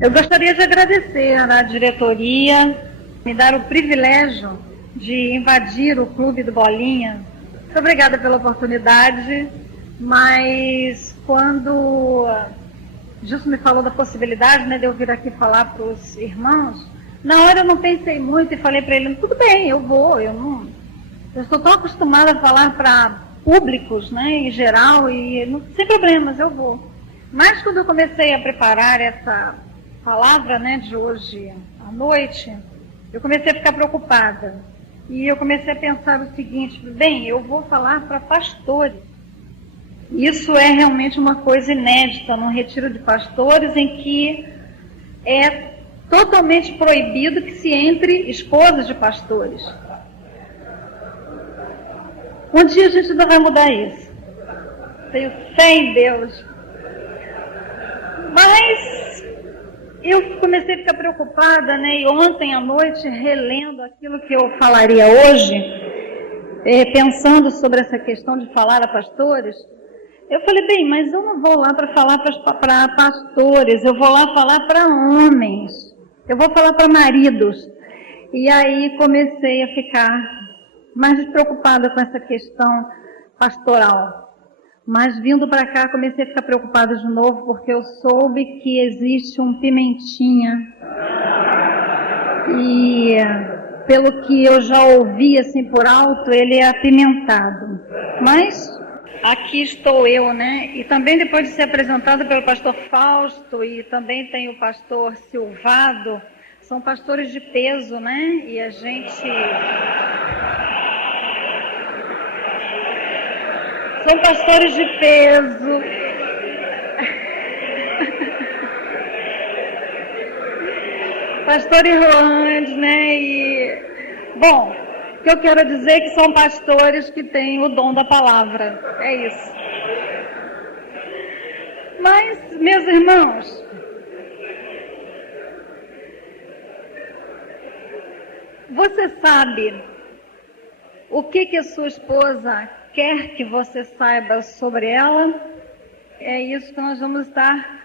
Eu gostaria de agradecer à diretoria, me dar o privilégio de invadir o Clube do Bolinha. Muito obrigada pela oportunidade, mas quando Justo me falou da possibilidade, de eu vir aqui falar para os irmãos, na hora eu não pensei muito e falei para ele, tudo bem, eu vou, eu estou tão acostumada a falar para públicos, em geral, e sem problemas, eu vou. Mas quando eu comecei a preparar essa palavra, de hoje à noite, eu comecei a ficar preocupada. E eu comecei a pensar o seguinte, bem, eu vou falar para pastores. Isso é realmente uma coisa inédita num retiro de pastores em que é totalmente proibido que se entre esposas de pastores. Um dia a gente ainda vai mudar isso. Tenho fé em Deus. Mas eu comecei a ficar preocupada, e ontem à noite, relendo aquilo que eu falaria hoje, pensando sobre essa questão de falar a pastores, eu falei, bem, mas eu não vou lá para falar para pastores, eu vou lá falar para homens, eu vou falar para maridos. E aí comecei a ficar mais preocupada com essa questão pastoral. Mas vindo para cá, comecei a ficar preocupada de novo, porque eu soube que existe um pimentinha. E pelo que eu já ouvi assim por alto, ele é apimentado. Mas aqui estou eu, E também depois de ser apresentada pelo pastor Fausto e também tem o pastor Silvado, são pastores de peso, E a gente... São pastores de peso. Pastor Irlande, E... Bom, o que eu quero dizer é que são pastores que têm o dom da palavra. É isso. Mas, meus irmãos, você sabe o que a sua esposa quer que você saiba sobre ela? É isso que nós vamos estar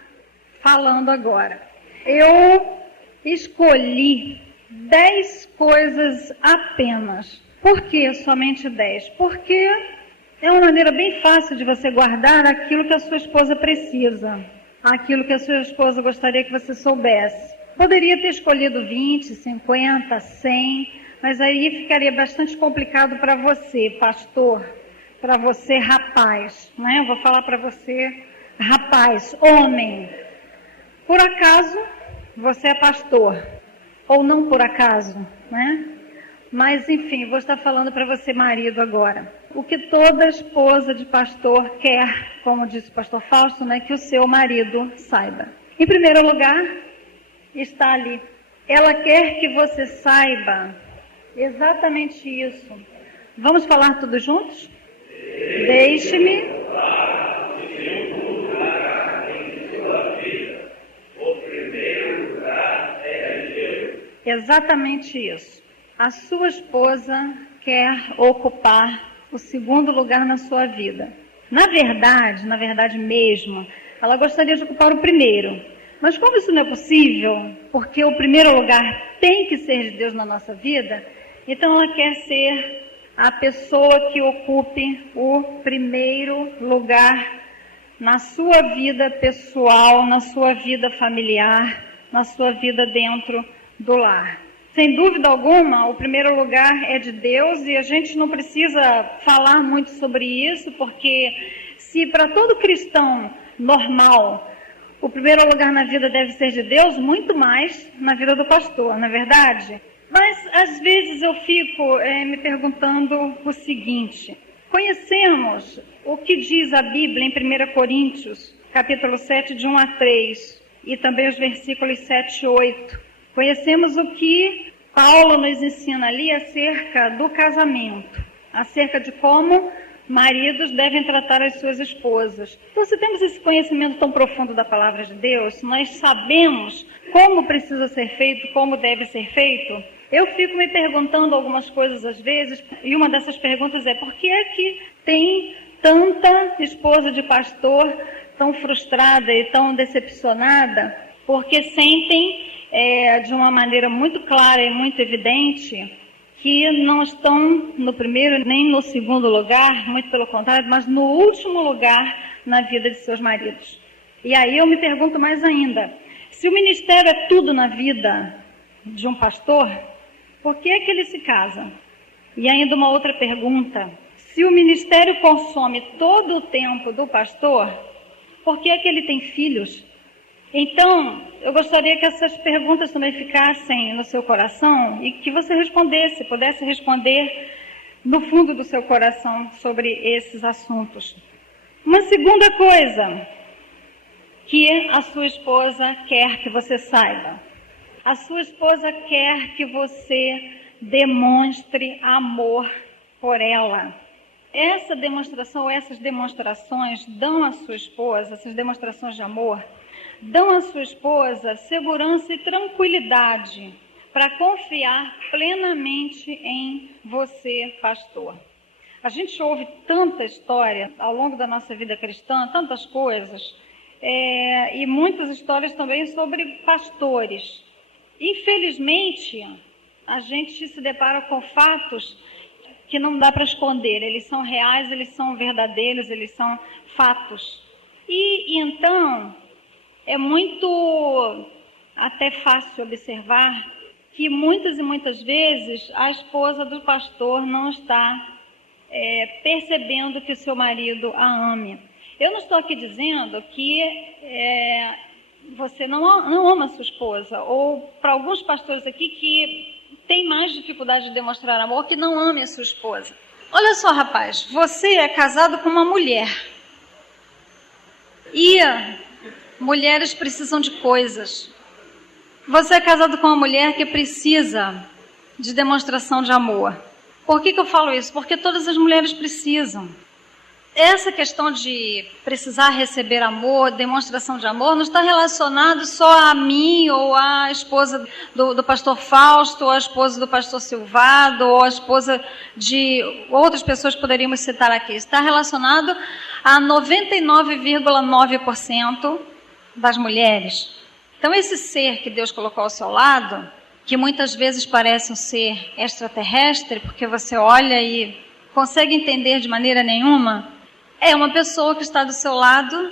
falando agora. Eu escolhi 10 coisas apenas. Por que somente 10? Porque é uma maneira bem fácil de você guardar aquilo que a sua esposa precisa, aquilo que a sua esposa gostaria que você soubesse. Poderia ter escolhido 20, 50, 100, mas aí ficaria bastante complicado para você, pastor, para você, rapaz, Eu vou falar para você, rapaz, homem. Por acaso, você é pastor, ou não por acaso, Mas, enfim, vou estar falando para você, marido, agora. O que toda esposa de pastor quer, como disse o pastor Fausto, que o seu marido saiba. Em primeiro lugar, está ali. Ela quer que você saiba exatamente isso. Vamos falar todos juntos? Deixe-me. Exatamente isso. A sua esposa quer ocupar o segundo lugar na sua vida. Na verdade mesmo, ela gostaria de ocupar o primeiro. Mas como isso não é possível, porque o primeiro lugar tem que ser de Deus na nossa vida, então ela quer ser a pessoa que ocupe o primeiro lugar na sua vida pessoal, na sua vida familiar, na sua vida dentro do lar. Sem dúvida alguma, o primeiro lugar é de Deus e a gente não precisa falar muito sobre isso, porque se para todo cristão normal o primeiro lugar na vida deve ser de Deus, muito mais na vida do pastor, não é verdade? Mas às vezes eu fico me perguntando o seguinte: conhecemos o que diz a Bíblia em 1 Coríntios, capítulo 7, de 1 a 3, e também os versículos 7 e 8. Conhecemos o que Paulo nos ensina ali acerca do casamento, acerca de como maridos devem tratar as suas esposas. Então, se temos esse conhecimento tão profundo da palavra de Deus, nós sabemos como precisa ser feito, como deve ser feito. Eu fico me perguntando algumas coisas às vezes, e uma dessas perguntas é: por que é que tem tanta esposa de pastor tão frustrada e tão decepcionada porque sentem de uma maneira muito clara e muito evidente que não estão no primeiro nem no segundo lugar, muito pelo contrário, mas no último lugar na vida de seus maridos. E aí eu me pergunto mais ainda, se o ministério é tudo na vida de um pastor, por que é que ele se casa? E ainda uma outra pergunta, se o ministério consome todo o tempo do pastor, por que é que ele tem filhos? Então, eu gostaria que essas perguntas também ficassem no seu coração e que você pudesse responder no fundo do seu coração sobre esses assuntos. Uma segunda coisa que a sua esposa quer que você saiba. A sua esposa quer que você demonstre amor por ela. Essa demonstração, essas demonstrações dão à sua esposa, essas demonstrações de amor, dão à sua esposa segurança e tranquilidade para confiar plenamente em você, pastor. A gente ouve tanta história ao longo da nossa vida cristã, tantas coisas, e muitas histórias também sobre pastores. Infelizmente, a gente se depara com fatos que não dá para esconder. Eles são reais, eles são verdadeiros, eles são fatos. E então, é muito até fácil observar que muitas e muitas vezes a esposa do pastor não está percebendo que o seu marido a ame. Eu não estou aqui dizendo que você não ama a sua esposa, ou para alguns pastores aqui que tem mais dificuldade de demonstrar amor, que não ame a sua esposa. Olha só, rapaz, você é casado com uma mulher. E mulheres precisam de coisas. Você é casado com uma mulher que precisa de demonstração de amor. Por que eu falo isso? Porque todas as mulheres precisam. Essa questão de precisar receber amor, demonstração de amor, não está relacionado só a mim ou à esposa do pastor Fausto, ou à esposa do pastor Silvado, ou à esposa de outras pessoas que poderíamos citar aqui. Está relacionado a 99,9% das mulheres. Então, esse ser que Deus colocou ao seu lado, que muitas vezes parece um ser extraterrestre, porque você olha e consegue entender de maneira nenhuma, é uma pessoa que está do seu lado,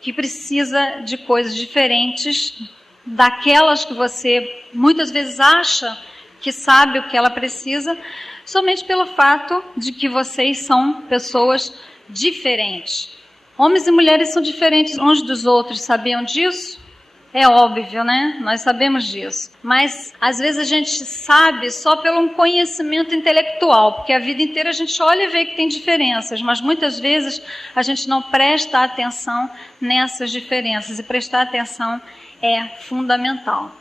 que precisa de coisas diferentes daquelas que você muitas vezes acha que sabe o que ela precisa, somente pelo fato de que vocês são pessoas diferentes. Homens e mulheres são diferentes uns dos outros, sabiam disso? É óbvio, né? Nós sabemos disso. Mas, às vezes, a gente sabe só pelo um conhecimento intelectual, porque a vida inteira a gente olha e vê que tem diferenças, mas muitas vezes a gente não presta atenção nessas diferenças, e prestar atenção é fundamental.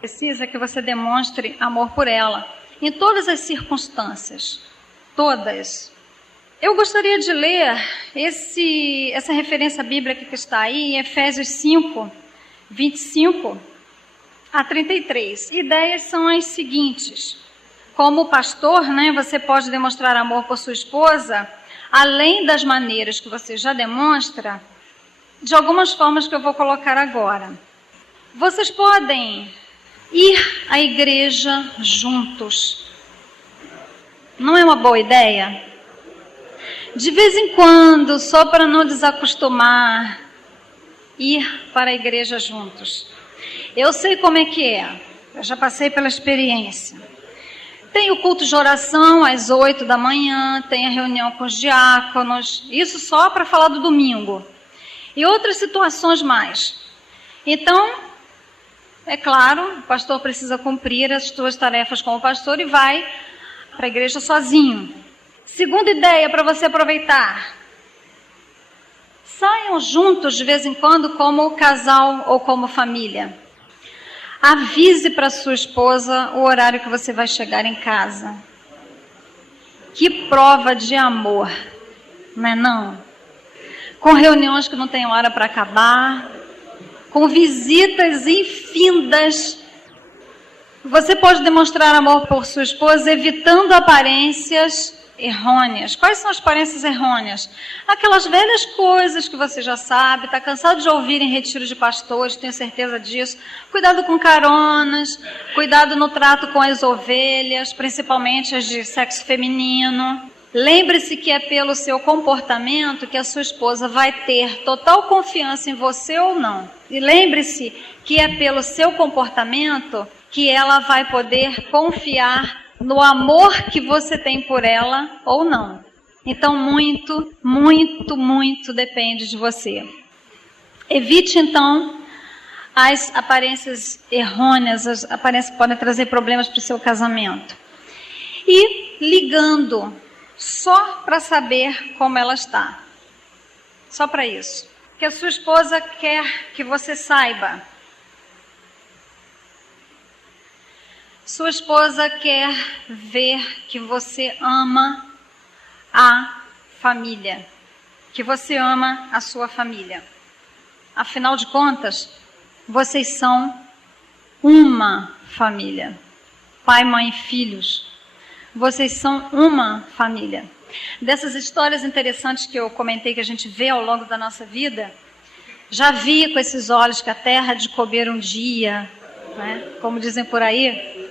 Precisa que você demonstre amor por ela, em todas as circunstâncias, todas. Eu gostaria de ler essa referência bíblica que está aí, em Efésios 5, 25 a 33. Ideias são as seguintes. Como pastor, né, você pode demonstrar amor por sua esposa, além das maneiras que você já demonstra, de algumas formas que eu vou colocar agora. Vocês podem ir à igreja juntos. Não é uma boa ideia? De vez em quando, só para não desacostumar, ir para a igreja juntos. Eu sei como é que é, eu já passei pela experiência. Tem o culto de oração às 8 da manhã, tem a reunião com os diáconos, isso só para falar do domingo. E outras situações mais. Então, é claro, o pastor precisa cumprir as suas tarefas como pastor e vai para a igreja sozinho. Segunda ideia para você aproveitar. Saiam juntos de vez em quando como casal ou como família. Avise para sua esposa o horário que você vai chegar em casa. Que prova de amor, não é não? Com reuniões que não tem hora para acabar, com visitas infindas. Você pode demonstrar amor por sua esposa evitando aparências, errôneas. Quais são as aparências errôneas? Aquelas velhas coisas que você já sabe, está cansado de ouvir em retiros de pastores, tenho certeza disso. Cuidado com caronas, cuidado no trato com as ovelhas, principalmente as de sexo feminino. Lembre-se que é pelo seu comportamento que a sua esposa vai ter total confiança em você ou não. E lembre-se que é pelo seu comportamento que ela vai poder confiar no amor que você tem por ela ou não. Então, muito, muito, muito depende de você. Evite, então, as aparências errôneas, as aparências que podem trazer problemas para o seu casamento. E ligando só para saber como ela está. Só para isso. Que a sua esposa quer que você saiba. Sua esposa quer ver que você ama a família. Que você ama a sua família. Afinal de contas, vocês são uma família. Pai, mãe, filhos. Vocês são uma família. Dessas histórias interessantes que eu comentei, que a gente vê ao longo da nossa vida, já vi com esses olhos que a terra de comer um dia, né? Como dizem por aí,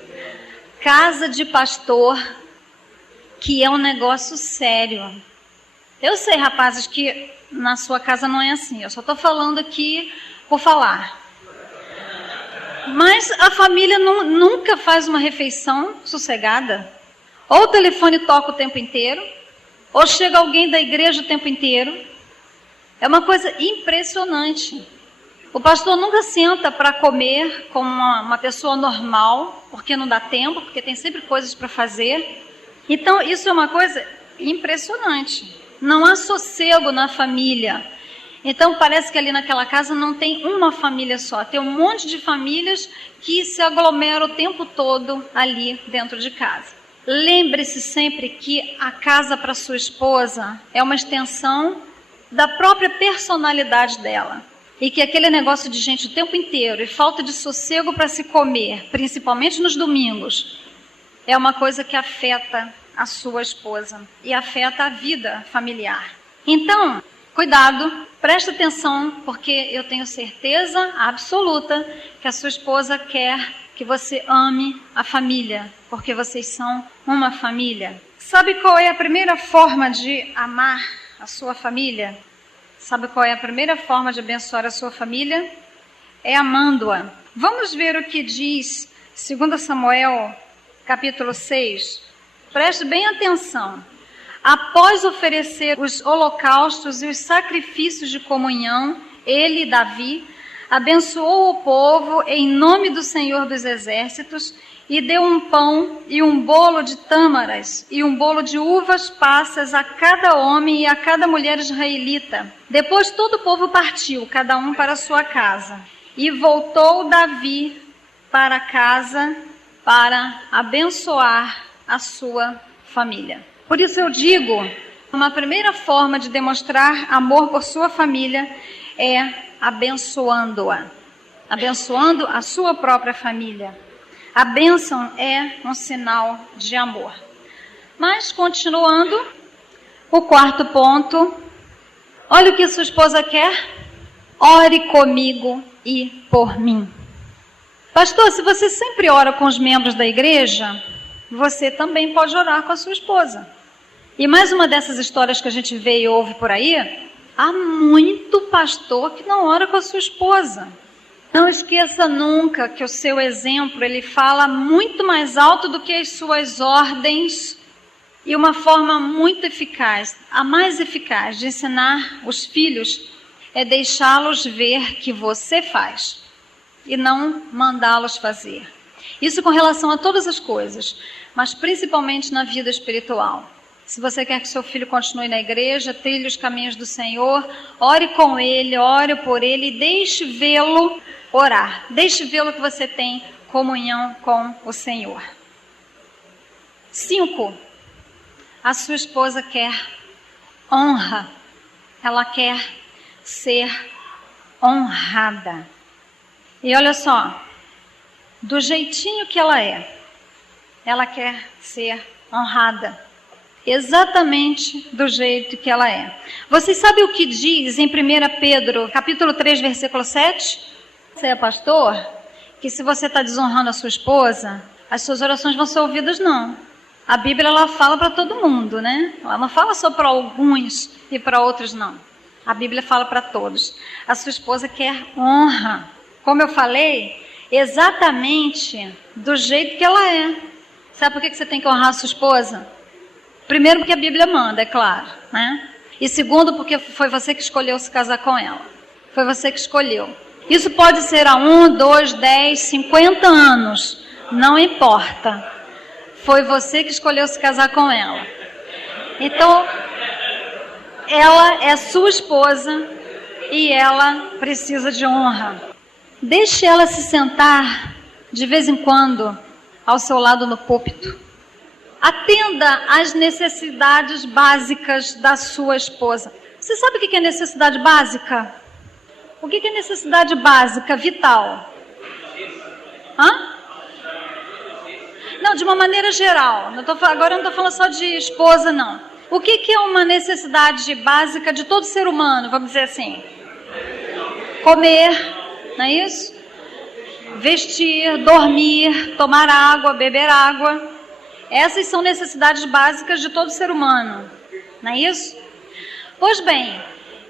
casa de pastor, que é um negócio sério. Eu sei, rapazes, que na sua casa não é assim. Eu só estou falando aqui por falar. Mas a família nunca faz uma refeição sossegada. Ou o telefone toca o tempo inteiro, ou chega alguém da igreja o tempo inteiro. É uma coisa impressionante. O pastor nunca senta para comer como uma pessoa normal, porque não dá tempo, porque tem sempre coisas para fazer. Então, isso é uma coisa impressionante. Não há sossego na família. Então, parece que ali naquela casa não tem uma família só. Tem um monte de famílias que se aglomeram o tempo todo ali dentro de casa. Lembre-se sempre que a casa para sua esposa é uma extensão da própria personalidade dela. E que aquele negócio de gente o tempo inteiro e falta de sossego para se comer, principalmente nos domingos, é uma coisa que afeta a sua esposa e afeta a vida familiar. Então, cuidado, preste atenção, porque eu tenho certeza absoluta que a sua esposa quer que você ame a família, porque vocês são uma família. Sabe qual é a primeira forma de amar a sua família? Sabe qual é a primeira forma de abençoar a sua família? É amando-a. Vamos ver o que diz 2 Samuel, capítulo 6. Preste bem atenção. Após oferecer os holocaustos e os sacrifícios de comunhão, ele, Davi, abençoou o povo em nome do Senhor dos Exércitos e deu um pão e um bolo de tâmaras e um bolo de uvas passas a cada homem e a cada mulher israelita. Depois todo o povo partiu, cada um para a sua casa. E voltou Davi para casa para abençoar a sua família. Por isso eu digo, uma primeira forma de demonstrar amor por sua família é abençoando-a, abençoando a sua própria família. A bênção é um sinal de amor. Mas, continuando, o quarto ponto, olha o que sua esposa quer. Ore comigo e por mim. Pastor, se você sempre ora com os membros da igreja, você também pode orar com a sua esposa. E mais uma dessas histórias que a gente vê e ouve por aí, há muito pastor que não ora com a sua esposa. Não esqueça nunca que o seu exemplo, ele fala muito mais alto do que as suas ordens. E uma forma muito eficaz, a mais eficaz de ensinar os filhos é deixá-los ver que você faz e não mandá-los fazer. Isso com relação a todas as coisas, mas principalmente na vida espiritual. Se você quer que seu filho continue na igreja, trilhe os caminhos do Senhor, ore com ele, ore por ele e deixe vê-lo orar. Deixe vê-lo que você tem comunhão com o Senhor. 5. A sua esposa quer honra. Ela quer ser honrada. E olha só, do jeitinho que ela quer ser honrada. exatamente do jeito que ela é. Vocês sabem o que diz em 1 Pedro, capítulo 3, versículo 7? Você é pastor? Que se você está desonrando a sua esposa, as suas orações vão ser ouvidas, não. A Bíblia, ela fala para todo mundo, né? Ela não fala só para alguns e para outros, não. A Bíblia fala para todos. A sua esposa quer honra. Como eu falei, exatamente do jeito que ela é. Sabe por que você tem que honrar a sua esposa? Primeiro, porque a Bíblia manda, é claro, né? E segundo, porque foi você que escolheu se casar com ela. Foi você que escolheu. Isso pode ser há 1, 2, 10, 50 anos. Não importa. Foi você que escolheu se casar com ela. Então, ela é sua esposa e ela precisa de honra. Deixe ela se sentar de vez em quando ao seu lado no púlpito. Atenda às necessidades básicas da sua esposa. Você sabe o que é necessidade básica? O que é necessidade básica, vital? Hã? Não, de uma maneira geral. Agora eu não estou falando só de esposa, não. O que é uma necessidade básica de todo ser humano, vamos dizer assim? Comer, não é isso? Vestir, dormir, tomar água, beber água. Essas são necessidades básicas de todo ser humano, não é isso? Pois bem,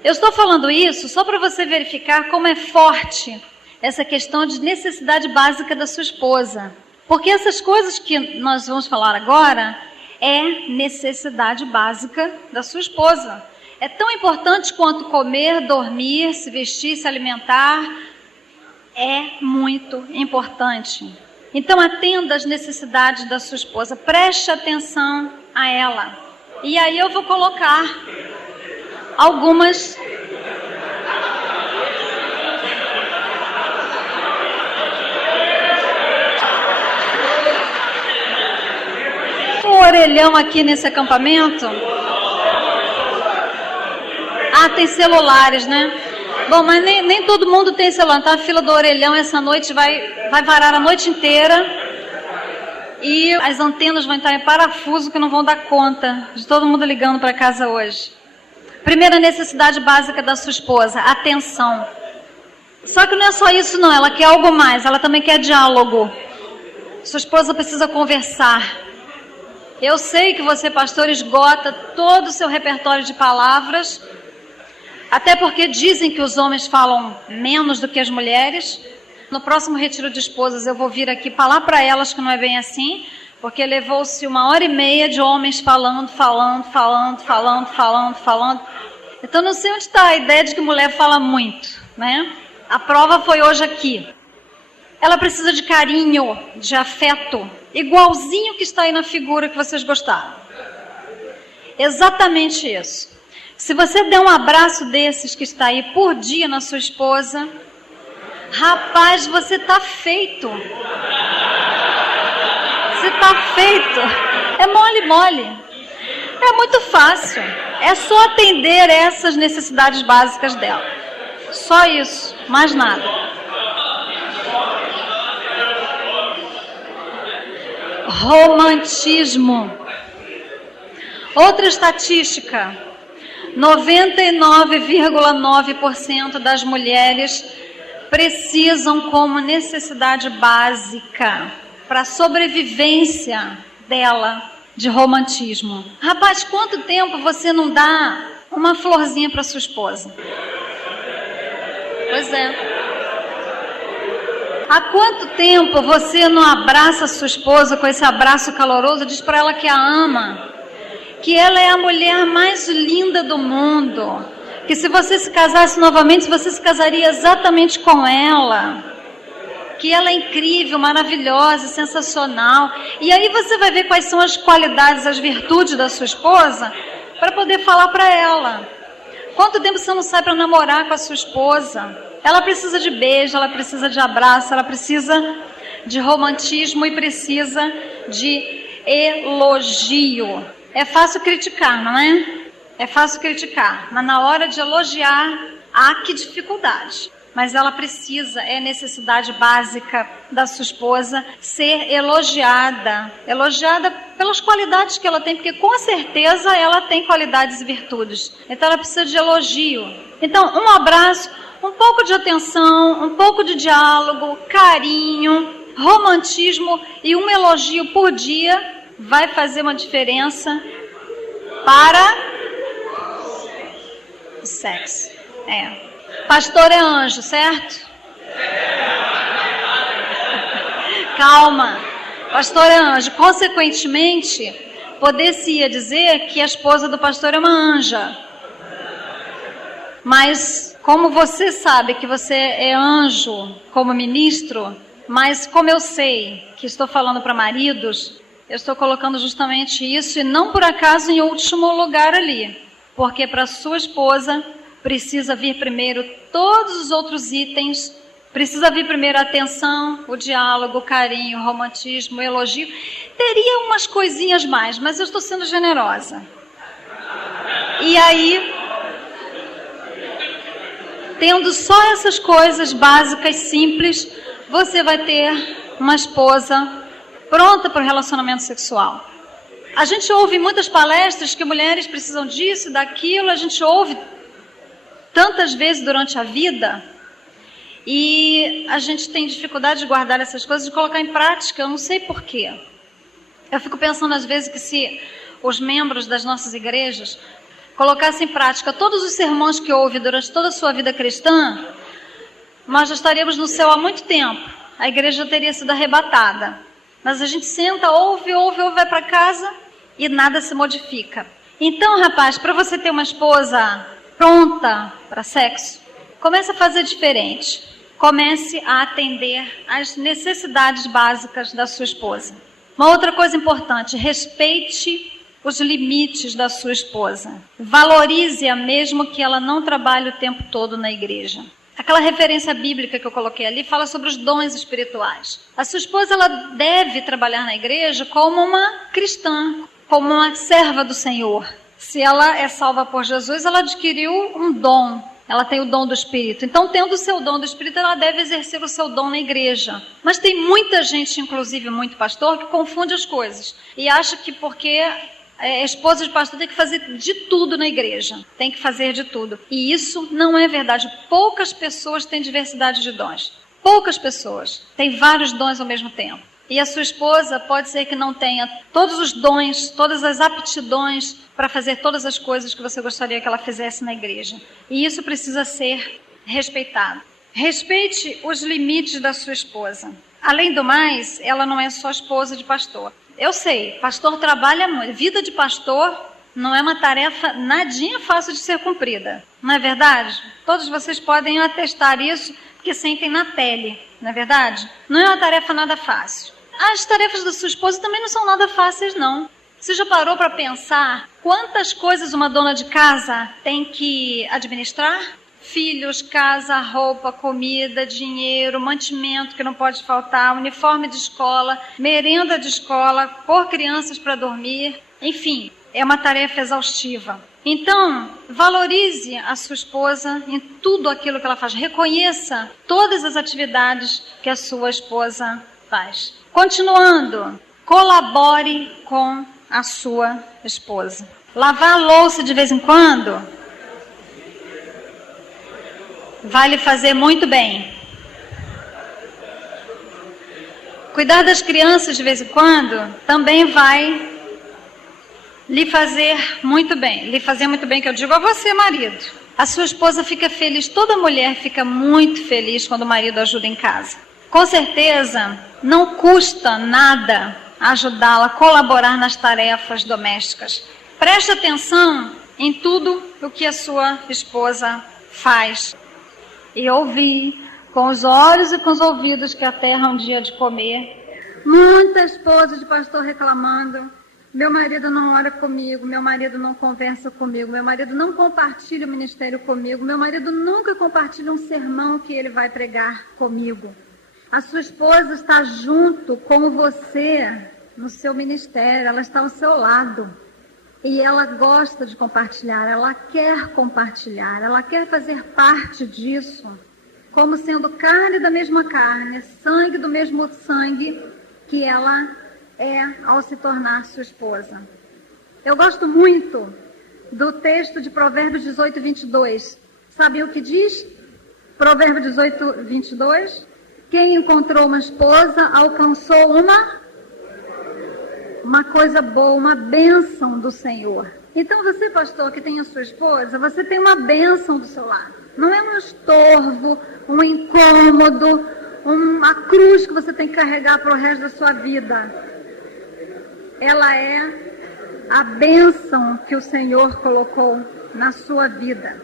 eu estou falando isso só para você verificar como é forte essa questão de necessidade básica da sua esposa. Porque essas coisas que nós vamos falar agora é necessidade básica da sua esposa. É tão importante quanto comer, dormir, se vestir, se alimentar. É muito importante. Então atenda às necessidades da sua esposa. Preste atenção a ela. E aí eu vou colocar algumas... orelhão aqui nesse acampamento. Tem celulares, né? Bom, mas nem todo mundo tem celular. Então a fila do orelhão essa noite vai varar a noite inteira. E as antenas vão estar em parafuso que não vão dar conta de todo mundo ligando para casa hoje. Primeira necessidade básica da sua esposa, atenção. Só que não é só isso não, ela quer algo mais, ela também quer diálogo. Sua esposa precisa conversar. Eu sei que você, pastor, esgota todo o seu repertório de palavras, até porque dizem que os homens falam menos do que as mulheres. No próximo retiro de esposas eu vou vir aqui falar para elas que não é bem assim, porque levou-se 1h30 de homens falando. Então não sei onde está a ideia de que mulher fala muito, né? A prova foi hoje aqui. Ela precisa de carinho, de afeto, igualzinho que está aí na figura que vocês gostaram. Exatamente isso. Se você der um abraço desses que está aí por dia na sua esposa, rapaz, você está feito. Você está feito. É mole. É muito fácil. É só atender essas necessidades básicas dela. Só isso, mais nada. Romantismo. Outra estatística: 99,9% das mulheres precisam como necessidade básica para a sobrevivência dela de romantismo. Rapaz, quanto tempo você não dá uma florzinha para sua esposa? Pois é. Há quanto tempo você não abraça a sua esposa com esse abraço caloroso, diz para ela que a ama, que ela é a mulher mais linda do mundo, que se você se casasse novamente, você se casaria exatamente com ela, que ela é incrível, maravilhosa, sensacional. E aí você vai ver quais são as qualidades, as virtudes da sua esposa, para poder falar para ela. Quanto tempo você não sai para namorar com a sua esposa? Ela precisa de beijo, ela precisa de abraço, ela precisa de romantismo e precisa de elogio. É fácil criticar, não é? É fácil criticar, mas na hora de elogiar, que dificuldade. mas ela precisa, é necessidade básica da sua esposa, ser elogiada pelas qualidades que ela tem, porque com certeza ela tem qualidades e virtudes, então ela precisa de elogio. Então, um abraço, um pouco de atenção, um pouco de diálogo, carinho, romantismo e um elogio por dia vai fazer uma diferença para o sexo. Pastor é anjo, certo? Calma. Pastor é anjo. Consequentemente, poder-se-ia dizer que a esposa do pastor é uma anja. Mas, como você sabe que você é anjo como ministro, mas como eu sei que estou falando para maridos, eu estou colocando justamente isso e não por acaso em último lugar ali. Porque para sua esposa precisa vir primeiro todos os outros itens, precisa vir primeiro a atenção, o diálogo, o carinho, o romantismo, o elogio. Teria umas coisinhas mais, mas eu estou sendo generosa. E aí, tendo só essas coisas básicas, simples, você vai ter uma esposa pronta para o relacionamento sexual. A gente ouve muitas palestras que mulheres precisam disso, daquilo, a gente ouve tantas vezes durante a vida e a gente tem dificuldade de guardar essas coisas, de colocar em prática, eu não sei porquê. Eu fico pensando às vezes que se os membros das nossas igrejas colocassem em prática todos os sermões que ouve durante toda a sua vida cristã, nós já estaríamos no céu há muito tempo, a igreja teria sido arrebatada. Mas a gente senta, ouve, vai para casa e nada se modifica. Então, rapaz, para você ter uma esposa pronta para sexo, comece a fazer diferente. Comece a atender às necessidades básicas da sua esposa. Uma outra coisa importante, respeite os limites da sua esposa. Valorize-a mesmo que ela não trabalhe o tempo todo na igreja. Aquela referência bíblica que eu coloquei ali fala sobre os dons espirituais. A sua esposa ela deve trabalhar na igreja como uma cristã, como uma serva do Senhor. Se ela é salva por Jesus, ela adquiriu um dom. Ela tem o dom do Espírito. Então, tendo o seu dom do Espírito, ela deve exercer o seu dom na igreja. Mas tem muita gente, inclusive muito pastor, que confunde as coisas. E acha que porque a esposa de pastor tem que fazer de tudo na igreja. Tem que fazer de tudo. E isso não é verdade. Poucas pessoas têm diversidade de dons. Poucas pessoas têm vários dons ao mesmo tempo. E a sua esposa pode ser que não tenha todos os dons, todas as aptidões para fazer todas as coisas que você gostaria que ela fizesse na igreja. E isso precisa ser respeitado. Respeite os limites da sua esposa. Além do mais, ela não é só esposa de pastor. Eu sei, pastor trabalha muito. Vida de pastor não é uma tarefa nadinha fácil de ser cumprida. Não é verdade? Todos vocês podem atestar isso, porque sentem na pele. Não é verdade? Não é uma tarefa nada fácil. As tarefas da sua esposa também não são nada fáceis, não. Você já parou para pensar quantas coisas uma dona de casa tem que administrar? Filhos, casa, roupa, comida, dinheiro, mantimento que não pode faltar, uniforme de escola, merenda de escola, pôr crianças para dormir. Enfim, é uma tarefa exaustiva. Então, valorize a sua esposa em tudo aquilo que ela faz. Reconheça todas as atividades que a sua esposa faz. Continuando, colabore com a sua esposa. Lavar a louça de vez em quando vai lhe fazer muito bem. Cuidar das crianças de vez em quando também vai lhe fazer muito bem. Lhe fazer muito bem, que eu digo a você, marido. A sua esposa fica feliz, toda mulher fica muito feliz quando o marido ajuda em casa. Com certeza, não custa nada ajudá-la, colaborar nas tarefas domésticas. Preste atenção em tudo o que a sua esposa faz. E ouvi com os olhos e com os ouvidos que a terra é um dia de comer. Muitas esposas de pastor reclamando: meu marido não ora comigo, meu marido não conversa comigo, meu marido não compartilha o ministério comigo, meu marido nunca compartilha um sermão que ele vai pregar comigo. A sua esposa está junto com você no seu ministério, ela está ao seu lado. E ela gosta de compartilhar, ela quer compartilhar, ela quer fazer parte disso. como sendo carne da mesma carne, sangue do mesmo sangue que ela é ao se tornar sua esposa. Eu gosto muito do texto de Provérbios 18, 22. Sabe o que diz? Provérbios 18, 22. Quem encontrou uma esposa alcançou uma coisa boa, uma bênção do Senhor. Então você, pastor, que tem a sua esposa, você tem uma bênção do seu lado. Não é um estorvo, um incômodo, uma cruz que você tem que carregar para o resto da sua vida. Ela é a bênção que o Senhor colocou na sua vida.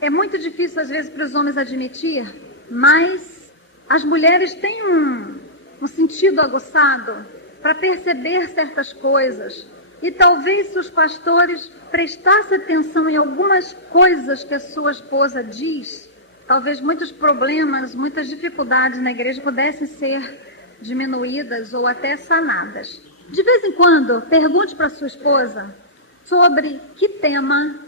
É muito difícil, às vezes, para os homens admitir, mas as mulheres têm um sentido aguçado para perceber certas coisas. E talvez se os pastores prestassem atenção em algumas coisas que a sua esposa diz, talvez muitos problemas, muitas dificuldades na igreja pudessem ser diminuídas ou até sanadas. De vez em quando, pergunte para sua esposa sobre que tema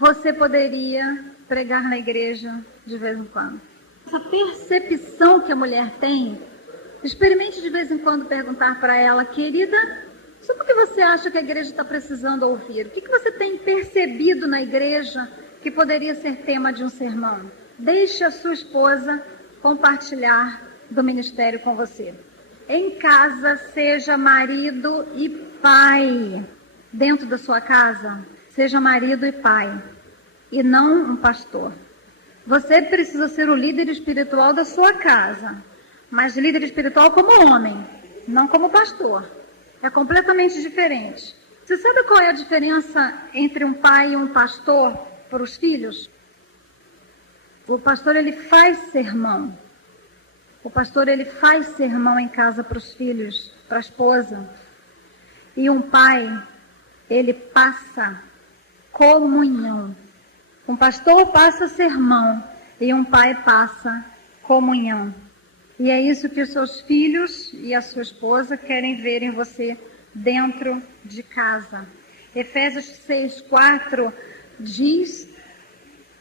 você poderia pregar na igreja de vez em quando. Essa percepção que a mulher tem, experimente de vez em quando perguntar para ela, querida, sobre o que você acha que a igreja está precisando ouvir? O que você tem percebido na igreja que poderia ser tema de um sermão? Deixe a sua esposa compartilhar do ministério com você. Em casa, seja marido e pai. Dentro da sua casa, seja marido e pai. E não um pastor. Você precisa ser o líder espiritual da sua casa. Mas líder espiritual como homem, não como pastor. É completamente diferente. Você sabe qual é a diferença entre um pai e um pastor para os filhos? O pastor, ele faz sermão. O pastor, ele faz sermão em casa para os filhos, para a esposa. E um pai, ele passa comunhão. Um pastor passa sermão e um pai passa comunhão. E é isso que os seus filhos e a sua esposa querem ver em você dentro de casa. Efésios 6:4 diz: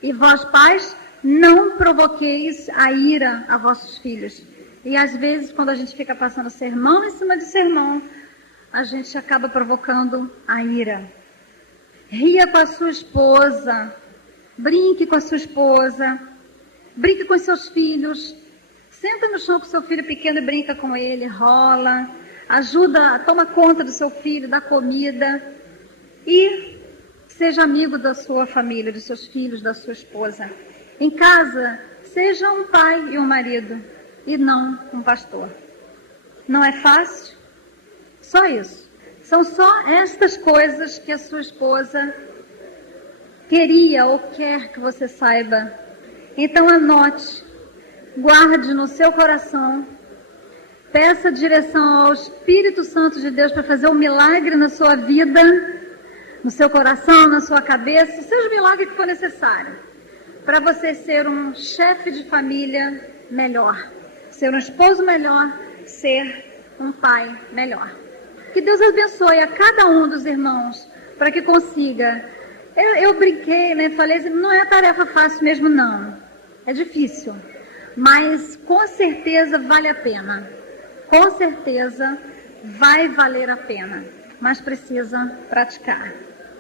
e vós, pais, não provoqueis a ira a vossos filhos. E às vezes, quando a gente fica passando sermão em cima de sermão, a gente acaba provocando a ira. Ria com a sua esposa, brinque com a sua esposa, brinque com os seus filhos. Senta no chão com seu filho pequeno e brinca com ele, rola, ajuda, toma conta do seu filho, dá comida. E seja amigo da sua família, dos seus filhos, da sua esposa. Em casa, seja um pai e um marido, e não um pastor. Não é fácil? Só isso. São só estas coisas que a sua esposa queria ou quer que você saiba. Então anote, guarde no seu coração, peça direção ao Espírito Santo de Deus para fazer um milagre na sua vida, no seu coração, na sua cabeça, seja o milagre que for necessário, para você ser um chefe de família melhor, ser um esposo melhor, ser um pai melhor. Que Deus abençoe a cada um dos irmãos para que consiga. Eu brinquei, né? Falei assim, não é tarefa fácil mesmo, não. É difícil. Mas com certeza vale a pena. Com certeza vai valer a pena. Mas precisa praticar.